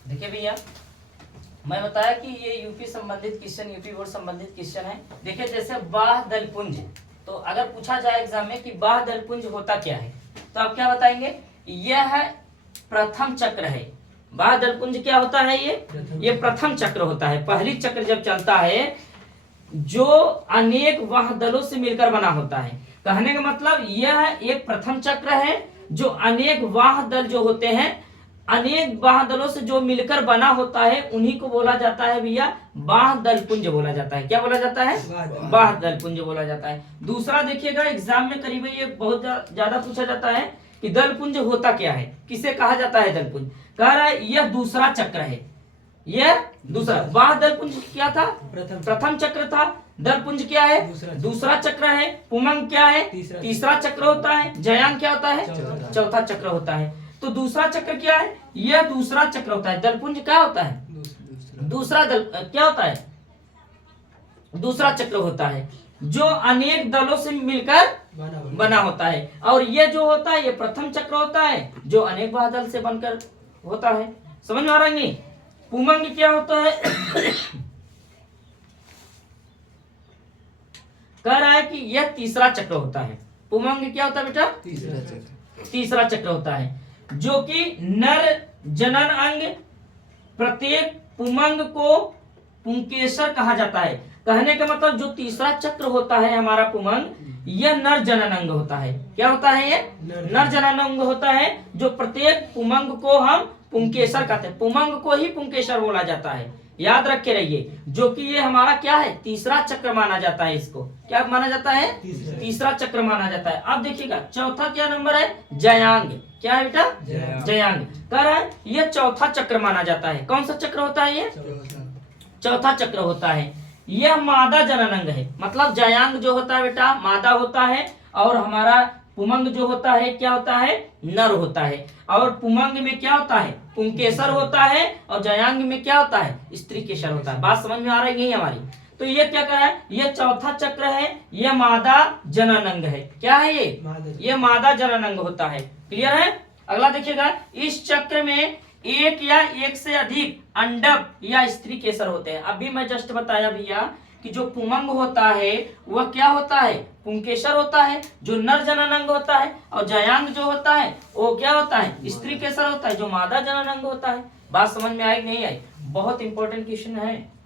देखिए भैया, मैं बताया कि ये यूपी संबंधित क्वेश्चन, यूपी बोर्ड संबंधित क्वेश्चन है। देखिए जैसे बाह दलपुंज, तो अगर पूछा जाए एग्जाम में कि बाह दलपुंज होता क्या है, तो आप क्या बताएंगे? यह प्रथम चक्र है। बाह दलपुंज क्या होता है? ये प्रथम चक्र होता है। पहली चक्र जब चलता है जो अनेक वाह दलों से मिलकर बना होता है। कहने का मतलब यह एक प्रथम चक्र है जो अनेक वाह दल जो होते हैं, अनेक बाह दलों से जो मिलकर बना होता है, उन्हीं को बोला जाता है भैया बाह दलपुंज बोला जाता है। क्या बोला जाता है? बाह दलपुंज बोला जाता है। दूसरा देखिएगा, एग्जाम में करीब ये बहुत ज्यादा पूछा जाता है कि दलपुंज होता क्या है, किसे कहा जाता है दलपुंज। कह रहा है यह दूसरा चक्र है। यह दूसरा, बाह दलपुंज क्या था? प्रथम चक्र था। दलपुंज क्या है? दूसरा चक्र है। पुमंग क्या है? तीसरा चक्र होता है। जयांग क्या होता है? चौथा चक्र होता है। तो दूसरा चक्र क्या है? यह दूसरा चक्र होता है। दलपुंज क्या होता है? दूसरा दल क्या होता है? दूसरा चक्र होता है जो अनेक दलों से मिलकर बना होता है। और यह जो होता है ये प्रथम चक्र होता है जो अनेक बादल से बनकर होता है। समझ में आ रहा है? नहीं, पुमंग क्या होता है? कह रहा है कि यह तीसरा चक्र होता है। पुमंग क्या होता है बेटा? तीसरा चक्र होता है जो कि नर जनन अंग, प्रत्येक पुमंग को पुंकेसर कहा जाता है। कहने का मतलब जो तीसरा चक्र होता है हमारा पुमंग, यह नर जनन अंग होता है। क्या होता है? ये नर जनन अंग होता है जो प्रत्येक पुमंग को हम पुंकेसर कहते हैं। पुमंग को ही पुंकेसर बोला जाता है, याद रखे रहिए। जो कि ये हमारा क्या है? तीसरा चक्र माना जाता है। इसको क्या माना जाता है? तीसरा चक्र माना जाता है। अब देखिएगा चौथा क्या नंबर है? जयांग। क्या है बेटा? जयांग। कह रहा है ये चौथा चक्र माना जाता है। कौन सा चक्र होता है? ये चौथा चक्र होता है। यह मादा जनन अंग है। मतलब जयांग जो होता है बेटा मादा होता है, और हमारा पुमंग जो होता है क्या होता है? नर होता है। और पुमंग में क्या होता है? पुंकेसर होता है, और जयांग में क्या होता है? स्त्री केसर होता है। बात समझ में आ रही है हमारी? तो ये क्या कर रहा है? ये चौथा चक्र है, ये मादा जनन अंग है। क्या है ये मादा जनन अंग होता है। क्लियर है? अगला देखिएगा, इस चक्र में एक या एक से अधिक अंडक या स्त्री केसर होते हैं। अभी मैं जस्ट बताया भैया कि जो पुमंग होता है वह क्या होता है? पुंकेसर होता है जो नर जनन अंग होता है, और जयांग जो होता है वो क्या होता है? स्त्री केसर होता है जो मादा जनन अंग होता है। बात समझ में आई नहीं आई? बहुत इंपॉर्टेंट क्वेश्चन है।